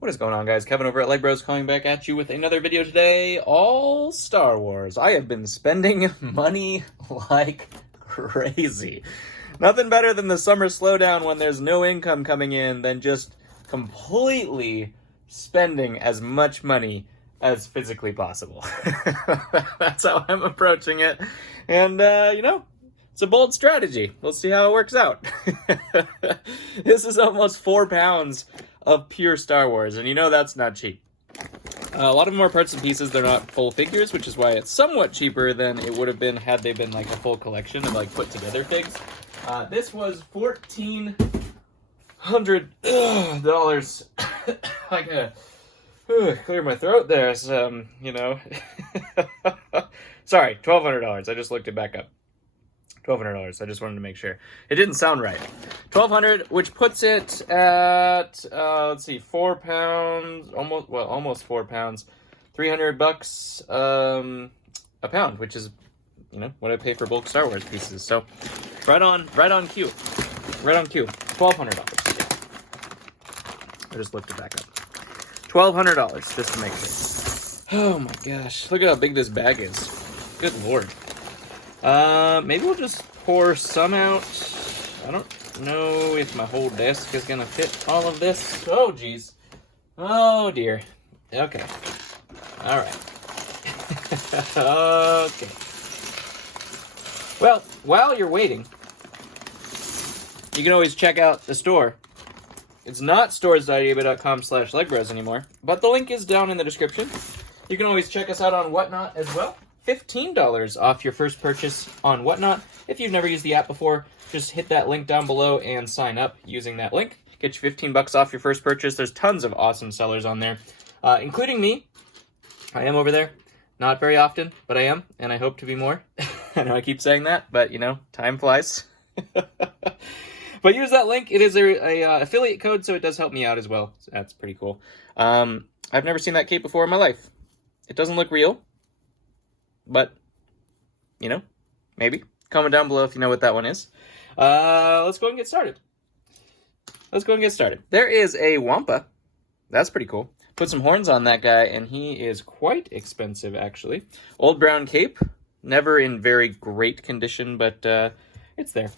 What is going on, guys? Kevin over at Legbros calling back at you with another video today, all Star Wars. I have been spending money like crazy. Nothing better than the summer slowdown when there's no income coming in than just completely spending as much money as physically possible. That's how I'm approaching it. And, it's a bold strategy. We'll see how it works out. This is almost 4 pounds of pure Star Wars, and you know that's not cheap. A lot of them are parts and pieces. They're not full figures, which is why it's somewhat cheaper than it would have been had they been like a full collection of like put together figs. This was $1,400. I gotta clear my throat there. So, sorry, $1,200. I just looked it back up. $1,200. I just wanted to make sure. It didn't sound right. $1,200, which puts it at, let's see, 4 pounds, almost 4 pounds, $300 a pound, which is, what I pay for bulk Star Wars pieces. So, right on cue. $1,200. I just looked it back up. $1,200, just to make sure. Oh my gosh, look at how big this bag is. Good Lord. Maybe we'll just pour some out. I don't know if my whole desk is gonna fit all of this. Oh, geez. Oh, dear. Okay. All right. Okay. Well, while you're waiting, you can always check out the store. It's not stores.ebay.com/legbros anymore, but the link is down in the description. You can always check us out on Whatnot as well. $15 off your first purchase on Whatnot. If you've never used the app before, just hit that link down below and sign up using that link. Get you $15 off your first purchase. There's tons of awesome sellers on there, including me. I am over there. Not very often, but I am, and I hope to be more. I know I keep saying that, but, time flies. But use that link. It is a affiliate code, so it does help me out as well. So that's pretty cool. I've never seen that cape before in my life. It doesn't look real. But, maybe. Comment down below if you know what that one is. Let's go and get started. There is a Wampa. That's pretty cool. Put some horns on that guy, and he is quite expensive, actually. Old brown cape. Never in very great condition, but it's there.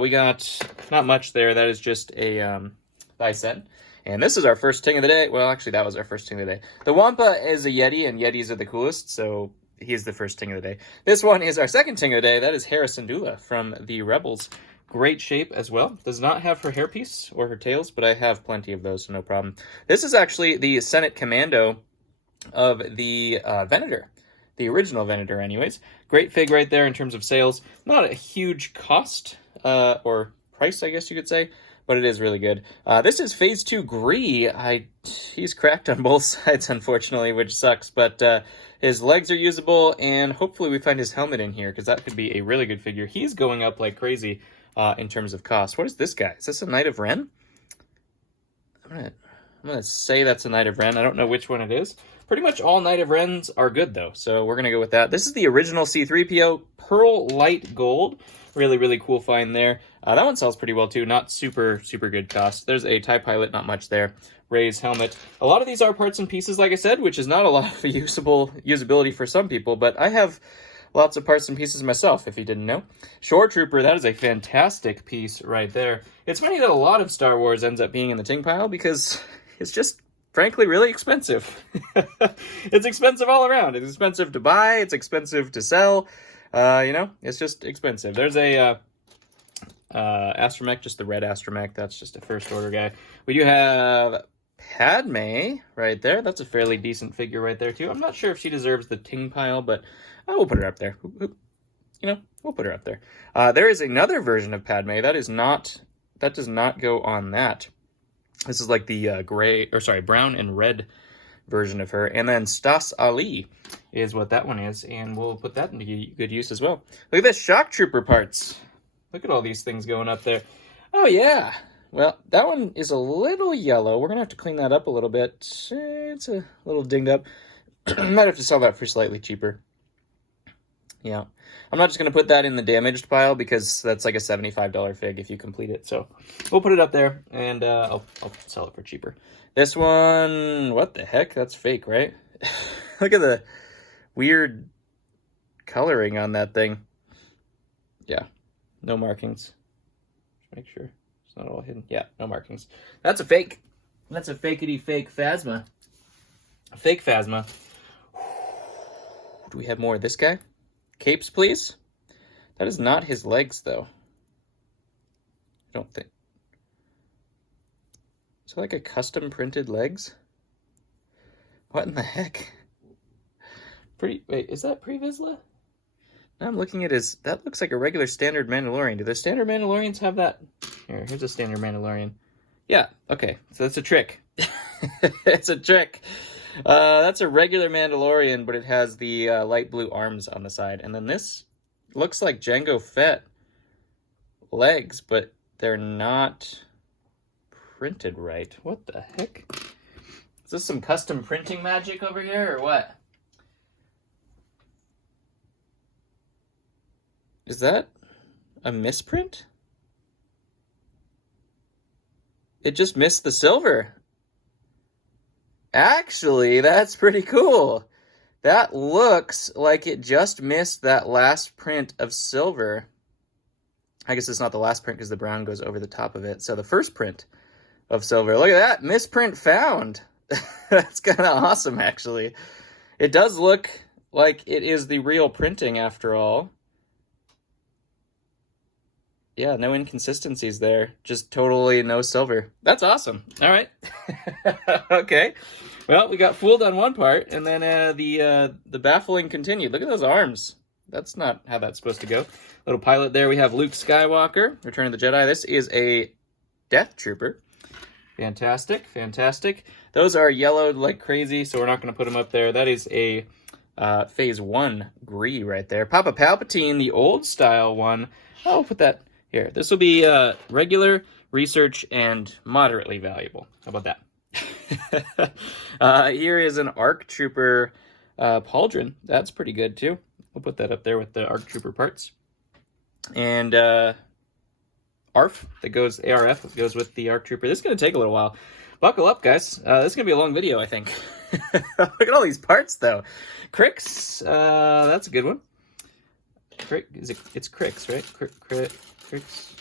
We got not much there. That is just a thigh set. And this is our first ting of the day. Well, actually, that was our first ting of the day. The Wampa is a Yeti, and Yetis are the coolest, so he's the first ting of the day. This one is our second ting of the day. That is Hera Syndulla from the Rebels. Great shape as well. Does not have her hairpiece or her tails, but I have plenty of those, so no problem. This is actually the Senate Commando of the Venator. The original Venator, anyways. Great fig right there in terms of sales. Not a huge cost, or price, I guess you could say. But it is really good. This is Phase 2 Gree. He's cracked on both sides, unfortunately, which sucks. But his legs are usable, and hopefully we find his helmet in here, because that could be a really good figure. He's going up like crazy in terms of cost. What is this guy? Is this a Knight of Ren? I'm gonna say that's a Knight of Ren. I don't know which one it is. Pretty much all Knight of Rens are good, though, so we're going to go with that. This is the original C-3PO, Pearl Light Gold. Really, really cool find there. That one sells pretty well, too. Not super, super good cost. There's a TIE Pilot, not much there. Rey's helmet. A lot of these are parts and pieces, like I said, which is not a lot of usability for some people, but I have lots of parts and pieces myself, if you didn't know. Shore Trooper, that is a fantastic piece right there. It's funny that a lot of Star Wars ends up being in the ting pile, because it's just frankly really expensive. It's expensive all around. It's expensive to buy. It's expensive to sell. It's just expensive. There's a astromech, just the red astromech. That's just a first order guy. We do have Padme right there. That's a fairly decent figure right there too. I'm not sure if she deserves the ting pile, but we'll put her up there. We'll put her up there. There is another version of Padme that does not go on that. This is like the brown and red version of her. And then Stas Ali is what that one is, and we'll put that into good use as well. Look at this, Shock Trooper parts. Look at all these things going up there. Oh, yeah. Well, that one is a little yellow. We're going to have to clean that up a little bit. It's a little dinged up. Might have to sell that for slightly cheaper. Yeah. I'm not just going to put that in the damaged pile because that's like a $75 fig if you complete it. So we'll put it up there and I'll sell it for cheaper. This one, what the heck? That's fake, right? Look at the weird coloring on that thing. Yeah, no markings. Make sure it's not all hidden. Yeah, no markings. That's a fake. That's a fakety fake Phasma. A fake Phasma. Do we have more of this guy? Capes, please. That is not his legs, though. I don't think. Is it like a custom printed legs? What in the heck? Wait, is that Pre-Vizsla? Now I'm looking at his, that looks like a regular standard Mandalorian. Do the standard Mandalorians have that? Here's a standard Mandalorian. Yeah, okay, so that's a trick. It's a trick. That's a regular Mandalorian, but it has the light blue arms on the side. And then this looks like Jango Fett legs, but they're not printed right. What the heck? Is this some custom printing magic over here, or what? Is that a misprint? It just missed the silver. Actually, that's pretty cool. That looks like it just missed that last print of silver. I guess it's not the last print because the brown goes over the top of it. So the first print of silver. Look at that. Misprint found. That's kind of awesome, actually. It does look like it is the real printing after all. Yeah, no inconsistencies there. Just totally no silver. That's awesome. All right. Okay. Well, we got fooled on one part, and then the baffling continued. Look at those arms. That's not how that's supposed to go. Little pilot there. We have Luke Skywalker, Return of the Jedi. This is a Death Trooper. Fantastic, fantastic. Those are yellowed like crazy, so we're not going to put them up there. That is a Phase 1 Gree right there. Papa Palpatine, the old style one. I'll put that here. This will be regular, research, and moderately valuable. How about that? Here is an ARC Trooper Pauldron. That's pretty good, too. We'll put that up there with the ARC Trooper parts. And ARF, ARF goes with the ARC Trooper. This is going to take a little while. Buckle up, guys. This is going to be a long video, I think. Look at all these parts, though. Crix, that's a good one. It's Crix, right? Crix.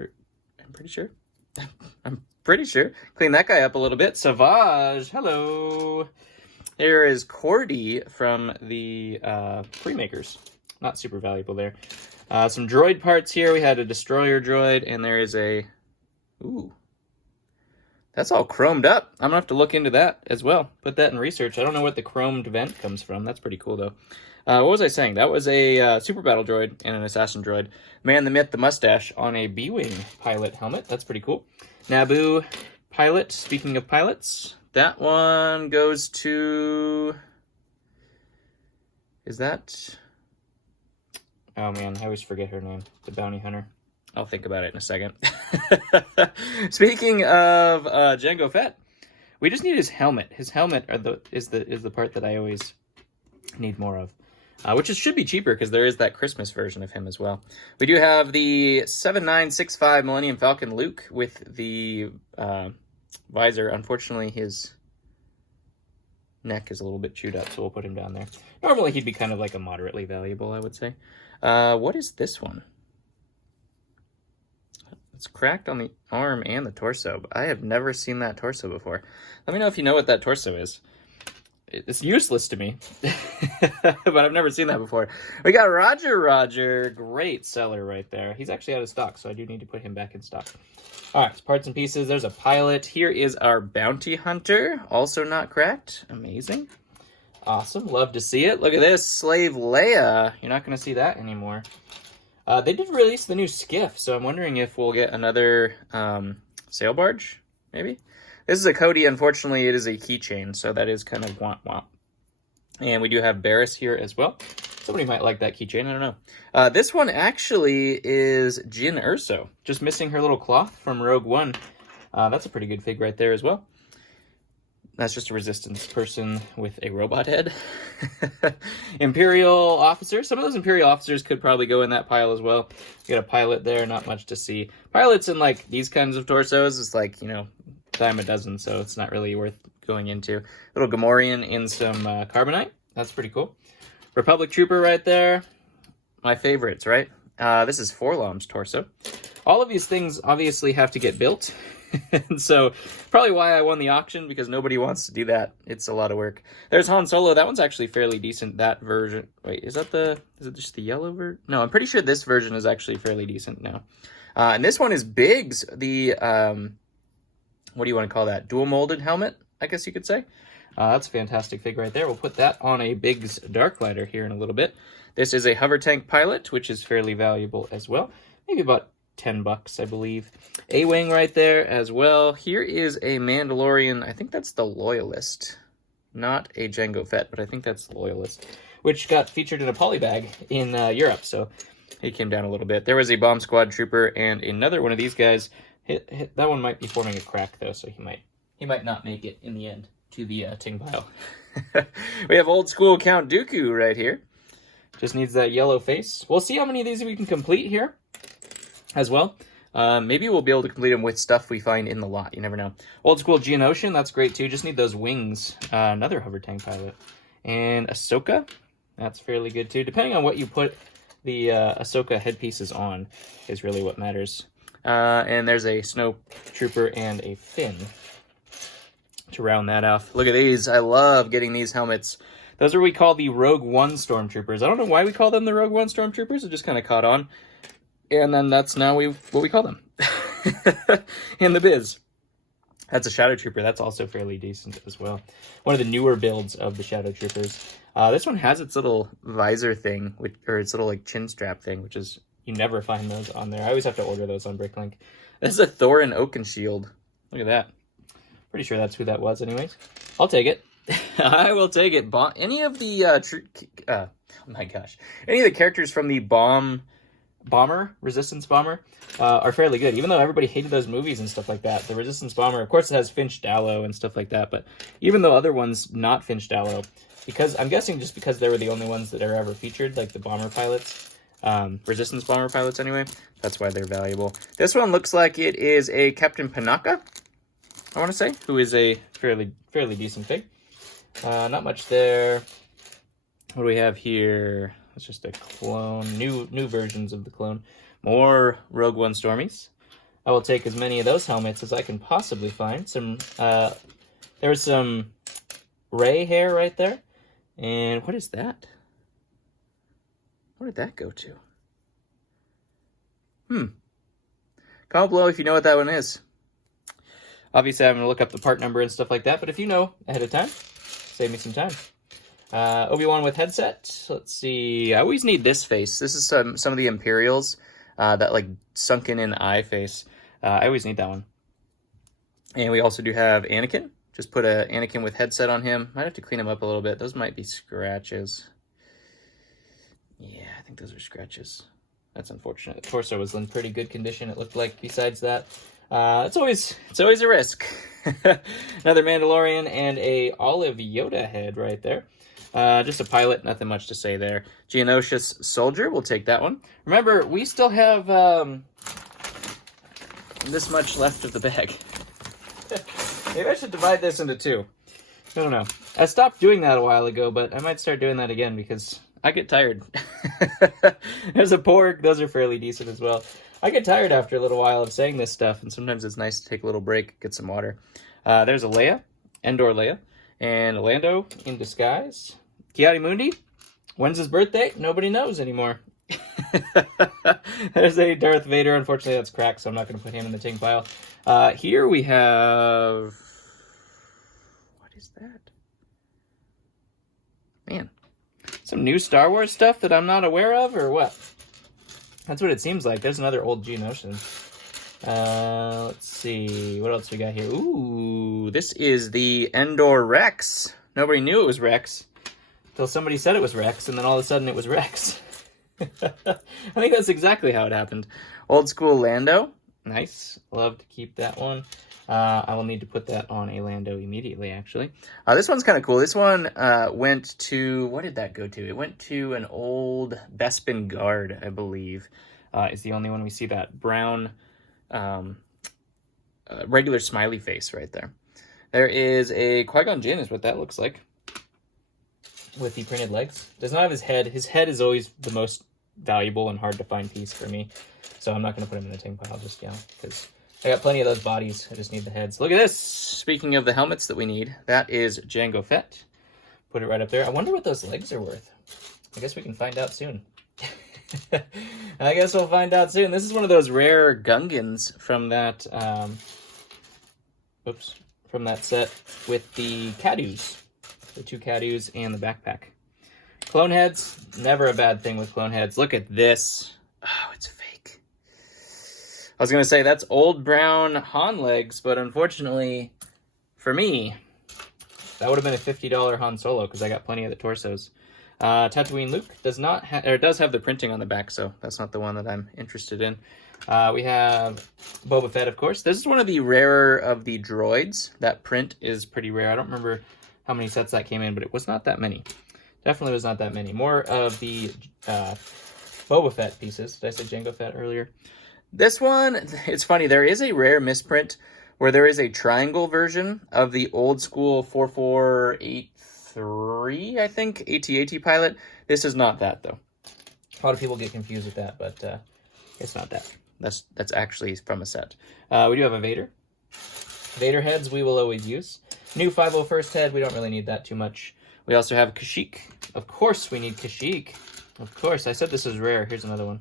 I'm pretty sure. I'm pretty sure. Clean that guy up a little bit. Savage, hello. Here is Cordy from the Freemakers. Not super valuable there. Some droid parts here. We had a destroyer droid, and there is a... Ooh. That's all chromed up. I'm going to have to look into that as well. Put that in research. I don't know what the chromed vent comes from. That's pretty cool, though. What was I saying? That was a Super Battle droid and an Assassin droid. Man, the Myth, the Mustache on a B-Wing pilot helmet. That's pretty cool. Naboo pilot. Speaking of pilots, that one goes to... Is that... Oh, man, I always forget her name. The bounty hunter. I'll think about it in a second. Speaking of Jango Fett, we just need his helmet. His helmet is the part that I always need more of, which should be cheaper because there is that Christmas version of him as well. We do have the 7965 Millennium Falcon Luke with the visor. Unfortunately, his neck is a little bit chewed up, so we'll put him down there. Normally, he'd be kind of like a moderately valuable, I would say. What is this one? It's cracked on the arm and the torso, but I have never seen that torso before. Let me know if you know what that torso is. It's useless to me, but I've never seen that before. We got Roger. Great seller right there. He's actually out of stock, so I do need to put him back in stock. All right, so parts and pieces. There's a pilot. Here is our bounty hunter, also not cracked. Amazing. Awesome. Love to see it. Look at this. Slave Leia. You're not going to see that anymore. They did release the new skiff, so I'm wondering if we'll get another sail barge, maybe? This is a Cody. Unfortunately, it is a keychain, so that is kind of womp. And we do have Barris here as well. Somebody might like that keychain. I don't know. This one actually is Jyn Erso, just missing her little cloth from Rogue One. That's a pretty good fig right there as well. That's just a Resistance person with a robot head. Imperial officer. Some of those Imperial officers could probably go in that pile as well. You got a pilot there, not much to see. Pilots in like these kinds of torsos is like, you know, dime a dozen, so it's not really worth going into. Little Gamorrean in some carbonite. That's pretty cool. Republic Trooper right there. My favorites, right? This is Forlom's torso. All of these things obviously have to get built. And so probably why I won the auction, because nobody wants to do that. It's a lot of work. There's Han Solo. That one's actually fairly decent, that version. Wait, is it just the yellow version? No, I'm pretty sure this version is actually fairly decent now. And this one is Biggs, the, what do you want to call that? Dual molded helmet, I guess you could say. That's a fantastic fig right there. We'll put that on a Biggs Darklighter here in a little bit. This is a hover tank pilot, which is fairly valuable as well. Maybe about $10, I believe. A-Wing right there as well. Here is a Mandalorian. I think that's the Loyalist. Not a Jango Fett, but I think that's the Loyalist, which got featured in a polybag in Europe, so he came down a little bit. There was a Bomb Squad Trooper and another one of these guys. That one might be forming a crack, though, so he might not make it in the end to the ting pile. We have old school Count Dooku right here. Just needs that yellow face. We'll see how many of these we can complete here as well. Maybe we'll be able to complete them with stuff we find in the lot. You never know. Old school Geonosian, that's great too. Just need those wings. Another hover tank pilot. And Ahsoka, that's fairly good too. Depending on what you put the Ahsoka headpieces on is really what matters. And there's a Snow Trooper and a Finn to round that off. Look at these. I love getting these helmets. Those are what we call the Rogue One Stormtroopers. I don't know why we call them the Rogue One Stormtroopers. It just kind of caught on. And then that's now what we call them. In the biz. That's a Shadow Trooper. That's also fairly decent as well. One of the newer builds of the Shadow Troopers. This one has its little visor thing, or its little like chin strap thing, which is, you never find those on there. I always have to order those on Bricklink. This is a Thorin Oakenshield. Look at that. Pretty sure that's who that was anyways. I'll take it. I will take it. Any of the oh my gosh, any of the characters from the Resistance Bomber, are fairly good. Even though everybody hated those movies and stuff like that, the Resistance Bomber, of course, it has Finch Dallow and stuff like that. But even though other ones not Finch Dallow, because I'm guessing just because they were the only ones that are ever featured, like the bomber pilots, Resistance Bomber pilots anyway, that's why they're valuable. This one looks like it is a Captain Panaka, I want to say, who is a fairly decent fig. Not much there. What do we have here? It's just a clone, new versions of the clone. More Rogue One Stormies. I will take as many of those helmets as I can possibly find. There was some Rey hair right there. And what is that? Where did that go to? Comment below if you know what that one is. Obviously, I'm going to look up the part number and stuff like that, but if you know ahead of time, save me some time. Obi-Wan with headset. Let's see. I always need this face. This is some of the Imperials, that like sunken in eye face. I always need that one. And we also do have Anakin. Just put a Anakin with headset on him. Might have to clean him up a little bit. Those might be scratches. Yeah, I think those are scratches. That's unfortunate. The torso was in pretty good condition, it looked like, besides that. It's always a risk. Another Mandalorian and a Olive Yoda head right there. Just a pilot, nothing much to say there. Geonosius Soldier, we'll take that one. Remember, we still have this much left of the bag. Maybe I should divide this into two. I don't know. I stopped doing that a while ago, but I might start doing that again because I get tired. There's a Porg. Those are fairly decent as well. I get tired after a little while of saying this stuff, and sometimes it's nice to take a little break, get some water. There's a Leia, Endor Leia, and a Lando in disguise. Kiadi Mundi, when's his birthday? Nobody knows anymore. There's a Darth Vader. Unfortunately, that's cracked, so I'm not going to put him in the ting pile. Here we have... What is that? Man. Some new Star Wars stuff that I'm not aware of, or what? That's what it seems like. There's another old Geonosian. Let's see. What else we got here? Ooh, this is the Endor Rex. Nobody knew it was Rex until somebody said it was Rex, and then all of a sudden it was Rex. I think that's exactly how it happened. Old school Lando. Nice. Love to keep that one. I will need to put that on a Lando immediately, actually. This one's kind of cool. This one went to, what did that go to? It went to an old Bespin Guard, I believe. Is the only one we see that brown regular smiley face right there. There is a Qui-Gon Jinn is what that looks like, with the printed legs. Does not have his head. His head is always the most valuable and hard to find piece for me. So I'm not going to put him in a ting pile just yet, because I got plenty of those bodies. I just need the heads. Look at this. Speaking of the helmets that we need, that is Jango Fett. Put it right up there. I wonder what those legs are worth. I guess we can find out soon. I guess we'll find out soon. This is one of those rare Gungans from that, from that set with the Cadus. The 2 Cadus and the backpack. Clone heads, never a bad thing with clone heads. Look at this. Oh, it's fake. I was going to say, that's old brown Han legs, but unfortunately, for me, that would have been a $50 Han Solo, because I got plenty of the torsos. Tatooine Luke does not does have the printing on the back, so that's not the one that I'm interested in. We have Boba Fett, of course. This is one of the rarer of the droids. That print is pretty rare. I don't remember how many sets that came in, but it was not that many. Definitely was not that many. More of the Boba Fett pieces. Did I say Jango Fett earlier? This one, it's funny. There is a rare misprint where there is a triangle version of the old school 4483, I think, AT-AT pilot. This is not that, though. A lot of people get confused with that, but it's not that. That's actually from a set. We do have a Vader. Vader heads we will always use. New 501st head, we don't really need that too much. We also have Kashyyyk. Of course we need Kashyyyk. Of course, I said this is rare. Here's another one.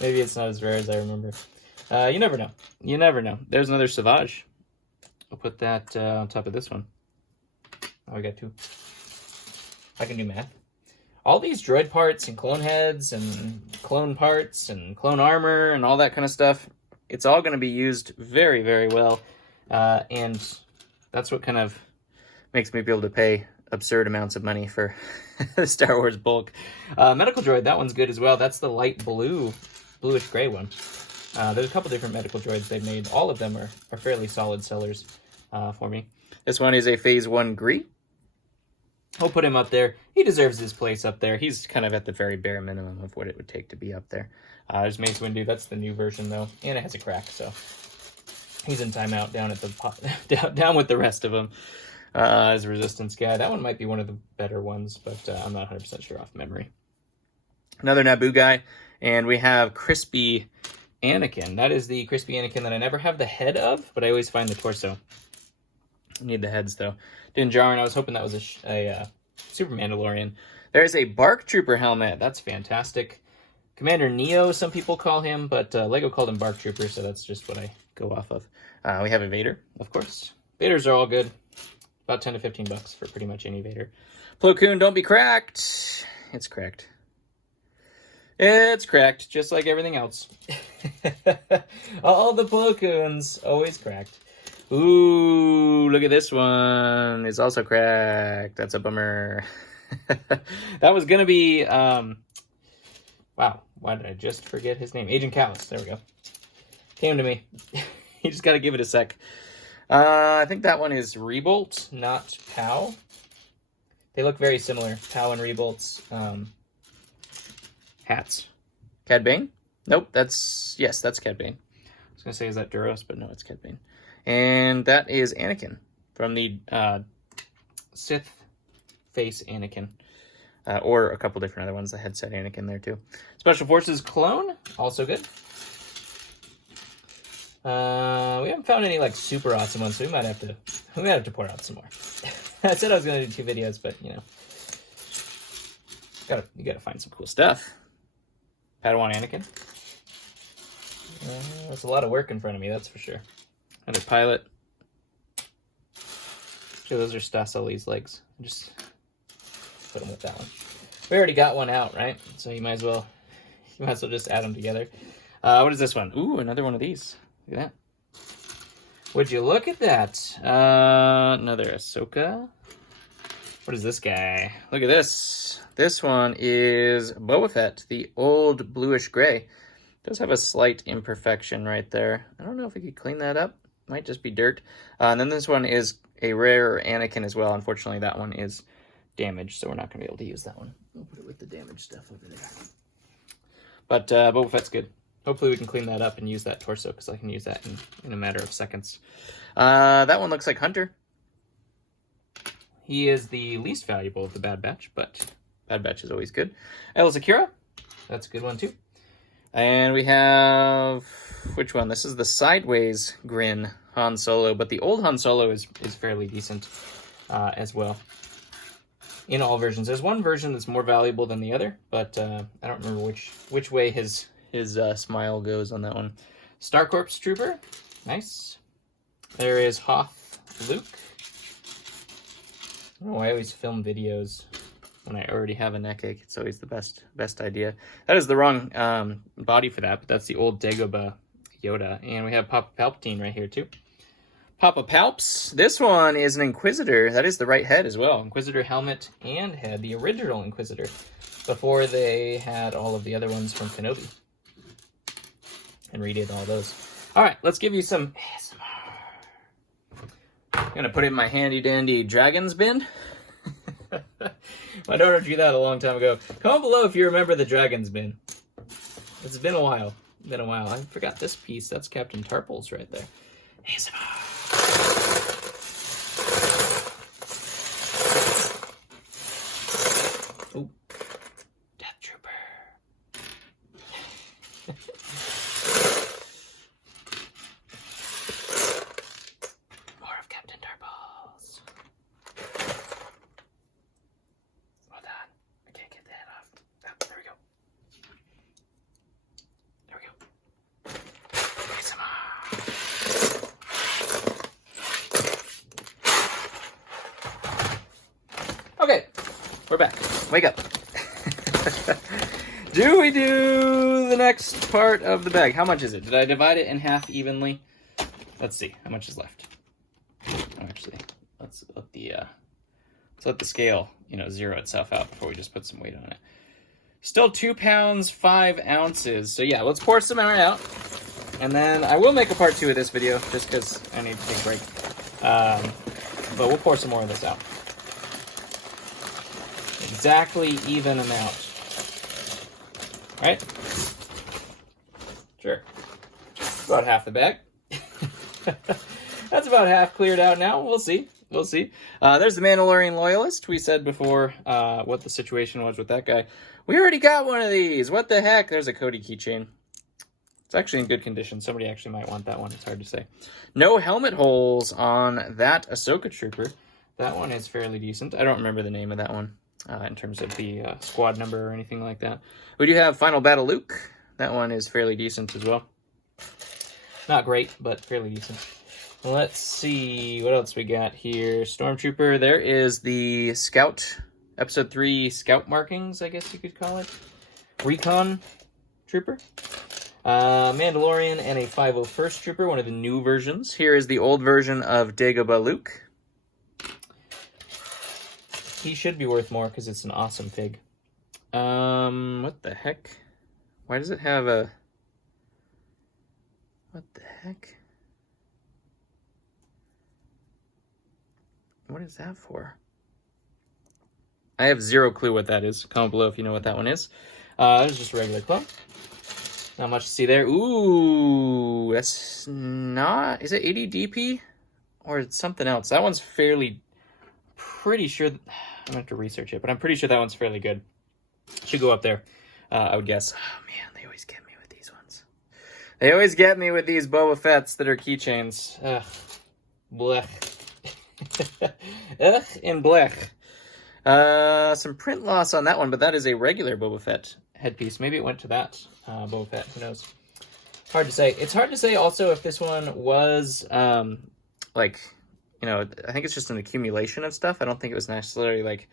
Maybe it's not as rare as I remember. You never know. You never know. There's another Savage. I'll put that on top of this one. Oh, we got 2. I can do math. All these droid parts and clone heads and clone parts and clone armor and all that kind of stuff, it's all going to be used very, very well. And that's what kind of makes me be able to pay absurd amounts of money for Star Wars bulk. Medical droid, that one's good as well. That's the light bluish gray one. There's a couple different medical droids they've made. All of them are fairly solid sellers for me. This one is a Phase 1 Gree. I'll put him up there. He deserves his place up there. He's kind of at the very bare minimum of what it would take to be up there. There's Mace Windu. That's the new version, though. And it has a crack, so he's in timeout down at the down with the rest of them as a Resistance guy. That one might be one of the better ones, but I'm not 100% sure off memory. Another Naboo guy, and we have Crispy Anakin. That is the Crispy Anakin that I never have the head of, but I always find the torso. I need the heads, though. Din Djarin, I was hoping that was a Super Mandalorian. There's a Bark Trooper helmet. That's fantastic. Commander Neo, some people call him, but Lego called him Bark Trooper, so that's just what I go off of. We have a Vader, of course. Vaders are all good. About 10 to 15 bucks for pretty much any Vader. Plo Koon, don't be cracked. It's cracked. It's cracked, just like everything else. All the Plo Koons, always cracked. Ooh, look at this one. It's also cracked. That's a bummer. That was going to be... wow, why did I just forget his name? Agent Callus. There we go. Came to me. You just got to give it a sec. I think that one is Rebolt, not Pow. They look very similar. Pow and Rebolt's hats. Cad Bane? Nope, that's Cad Bane. I was going to say, is that Duros? But no, it's Cad Bane. And that is Anakin from the Sith face Anakin. Or a couple different other ones that had said Anakin there too. Special Forces clone, also good. We haven't found any like super awesome ones, so we might have to pour out some more. I said I was gonna do 2 videos, but you know, you gotta find some cool stuff. Padawan Anakin. That's a lot of work in front of me, that's for sure. Another pilot. Sure, those are Stasoli's legs. Just put them with that one. We already got one out, right? So you might as well just add them together. What is this one? Ooh, another one of these. Look at that. Would you look at that? Another Ahsoka. What is this guy? Look at this. This one is Boba Fett, the old bluish gray. Does have a slight imperfection right there. I don't know if we could clean that up. Might just be dirt. And then this one is a rare Anakin as well. Unfortunately, that one is damaged, so we're not going to be able to use that one. We'll put it with the damaged stuff over there. But Boba Fett's good. Hopefully we can clean that up and use that torso, because I can use that in a matter of seconds. That one looks like Hunter. He is the least valuable of the Bad Batch, but Bad Batch is always good. El Zakira. That's a good one, too. And we have, which one? This is the sideways grin Han Solo, but the old Han Solo is fairly decent as well. In all versions. There's one version that's more valuable than the other, but I don't remember which way his smile goes on that one. Star Corps Trooper. Nice. There is Hoth Luke. I don't know why I always film videos when I already have a neck ache. It's always the best idea. That is the wrong body for that, but that's the old Dagobah Yoda. And we have Papa Palpatine right here too. Papa Palps. This one is an Inquisitor. That is the right head as well. Inquisitor helmet and head. The original Inquisitor. Before they had all of the other ones from Kenobi. And redid all those. Alright, let's give you some ASMR. I'm going to put it in my handy dandy Dragon's bin. My daughter drew that a long time ago. Comment below if you remember the Dragon's bin. It's been a while. I forgot this piece. That's Captain Tarples right there. ASMR. Ooh. Death Trooper. More of Captain Tarples. Hold on. I can't get that off. Oh, there we go. There we go. ASMR. Okay, we're back. Wake up. Do we do the next part of the bag? How much is it? Did I divide it in half evenly? Let's see. How much is left? Oh, actually, let's let the scale, zero itself out before we just put some weight on it. Still 2 pounds, 5 ounces. So yeah, let's pour some out. And then I will make a part 2 of this video just because I need to take a break. But we'll pour some more of this out. Exactly even amount. Right? Sure. About half the bag. That's about half cleared out now. We'll see. There's the Mandalorian Loyalist. We said before what the situation was with that guy. We already got one of these. What the heck? There's a Cody keychain. It's actually in good condition. Somebody actually might want that one. It's hard to say. No helmet holes on that Ahsoka Trooper. That one is fairly decent. I don't remember the name of that one in terms of the squad number or anything like that. We do have Final Battle Luke. That one is fairly decent as well. Not great, but fairly decent. Let's see what else we got here. Stormtrooper. There is the Scout, Episode 3 Scout markings, I guess you could call it. Recon Trooper. Mandalorian and a 501st Trooper, one of the new versions. Here is the old version of Dagobah Luke. He should be worth more because it's an awesome fig. What the heck? Why does it have a... What the heck? What is that for? I have zero clue what that is. Comment below if you know what that one is. It's just a regular clone. Not much to see there. Ooh, that's not... Is it 80 DP? Or it's something else? That one's pretty sure... I'm going to have to research it, but I'm pretty sure that one's fairly good. Should go up there, I would guess. Oh, man, they always get me with these ones. They always get me with these Boba Fetts that are keychains. Ugh. Blech. Ugh and blech. Some print loss on that one, but that is a regular Boba Fett headpiece. Maybe it went to that Boba Fett. Who knows? Hard to say. It's hard to say also if this one was, I think it's just an accumulation of stuff. I don't think it was necessarily,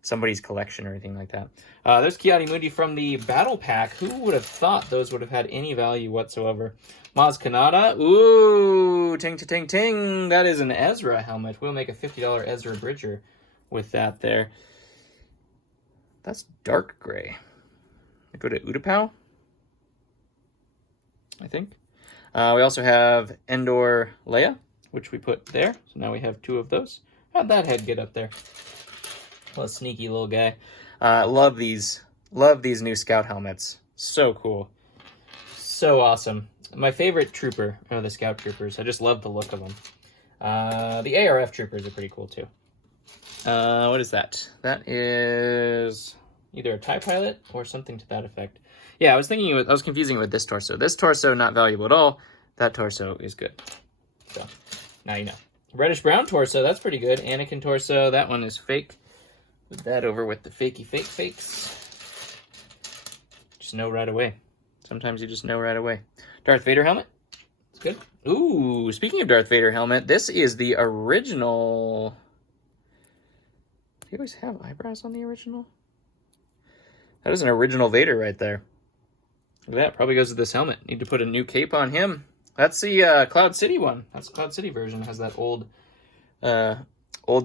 somebody's collection or anything like that. There's Ki-Adi-Mundi from the Battle Pack. Who would have thought those would have had any value whatsoever? Maz Kanata. Ooh, ting, ting, ting, ting. That is an Ezra helmet. We'll make a $50 Ezra Bridger with that there. That's dark gray. I go to Utapau. I think. We also have Endor Leia, which we put there. So now we have 2 of those. How'd that head get up there? What a sneaky little guy. Love these. Love these new Scout helmets. So cool. So awesome. My favorite trooper are the Scout Troopers. I just love the look of them. The ARF Troopers are pretty cool too. What is that? That is either a TIE Pilot or something to that effect. Yeah, I was confusing it with this torso. This torso, not valuable at all. That torso is good. So, now you know. Reddish brown torso, that's pretty good. Anakin torso, that one is fake. Put that over with the fakey fake fakes. Just know right away. Sometimes you just know right away. Darth Vader helmet. It's good. Ooh, speaking of Darth Vader helmet, this is the original. Do you always have eyebrows on the original? That is an original Vader right there. Look at that. Probably goes with this helmet. Need to put a new cape on him. That's the Cloud City one. That's the Cloud City version. It has that old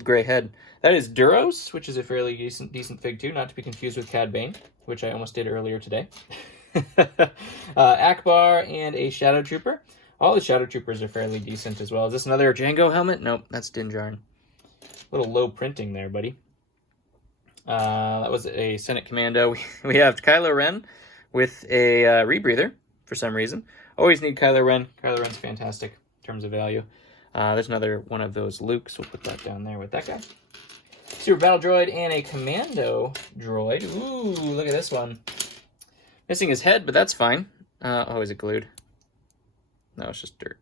gray head. That is Duros, which is a fairly decent fig too, not to be confused with Cad Bane, which I almost did earlier today. Akbar and a Shadow Trooper. All the Shadow Troopers are fairly decent as well. Is this another Django helmet? Nope, that's Din Djarin. A little low printing there, buddy. That was a Senate Commando. We have Kylo Ren with a rebreather for some reason. Always need Kylo Ren. Kylo Ren's fantastic in terms of value. There's another one of those Lukes. We'll put that down there with that guy. Super Battle Droid and a Commando Droid. Ooh, look at this one. Missing his head, but that's fine. Oh, is it glued? No, it's just dirt.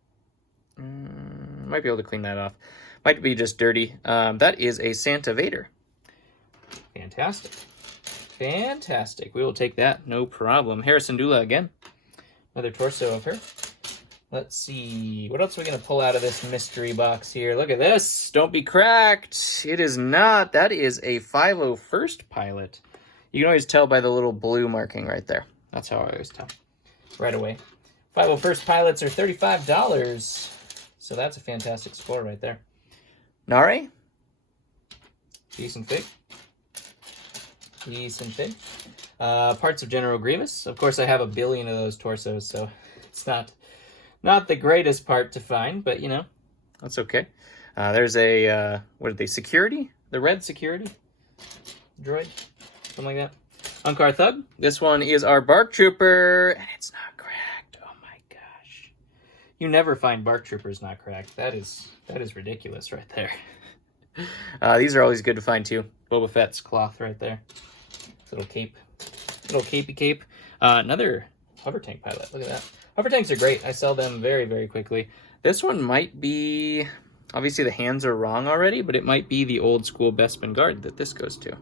Might be able to clean that off. Might be just dirty. That is a Santa Vader. Fantastic. Fantastic. We will take that. No problem. Harrison Dula again. Another torso of her. Let's see. What else are we going to pull out of this mystery box here? Look at this. Don't be cracked. It is not. That is a 501st pilot. You can always tell by the little blue marking right there. That's how I always tell. Right away. 501st pilots are $35. So that's a fantastic score right there. Nare. Decent fig. Decent fig. Parts of General Grievous. Of course, I have a billion of those torsos, so it's not the greatest part to find, but, you know, that's okay. There's a, what are they, security? The red security droid? Something like that. Unkar Thug. This one is our Bark Trooper, and it's not cracked. Oh my gosh. You never find Bark Troopers not cracked. That is ridiculous right there. These are always good to find too. Boba Fett's cloth right there. Little cape. Little capey cape. Another hover tank pilot. Look at that. Hover tanks are great. I sell them very, very quickly. This one might be... Obviously the hands are wrong already, but it might be the old school Bespin Guard that this goes to.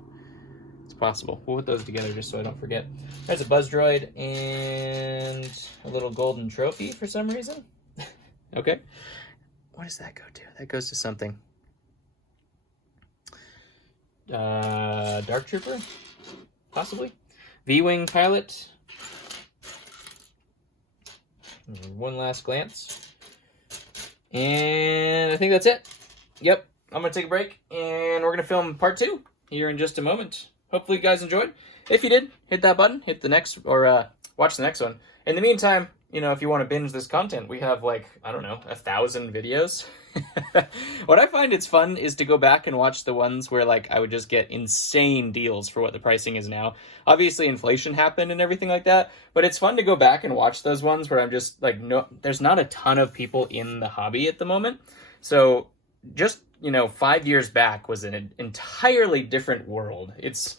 It's possible. We'll put those together just so I don't forget. There's a Buzz Droid and a little golden trophy for some reason. Okay. What does that go to? That goes to something. Dark Trooper? Possibly. V-Wing pilot. One last glance. And I think that's it. Yep. I'm going to take a break, and we're going to film part 2 here in just a moment. Hopefully you guys enjoyed. If you did, hit that button, hit the next, or watch the next one. In the meantime, you know, if you want to binge this content, we have like, I don't know, 1,000 videos. What I find it's fun is to go back and watch the ones where like I would just get insane deals for what the pricing is now. Obviously inflation happened and everything like that, but it's fun to go back and watch those ones where I'm just like, no, there's not a ton of people in the hobby at the moment. So just, you know, 5 years back was an entirely different world. It's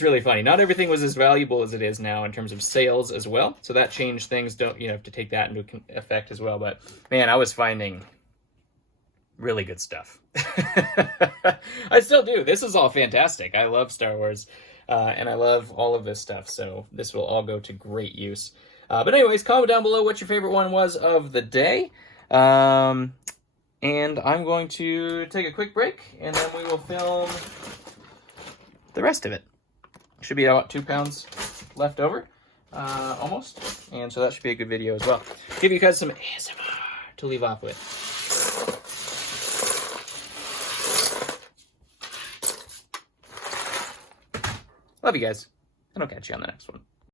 really funny. Not everything was as valuable as it is now in terms of sales as well. So that changed things. Don't, you know, have to take that into effect as well. But man, I was finding really good stuff. I still do. This is all fantastic. I love Star Wars, and I love all of this stuff. So this will all go to great use. But anyways, comment down below what your favorite one was of the day. And I'm going to take a quick break, and then we will film the rest of it. Should be about 2 pounds left over, almost. And so that should be a good video as well. Give you guys some ASMR to leave off with. Love you guys, and I'll catch you on the next one.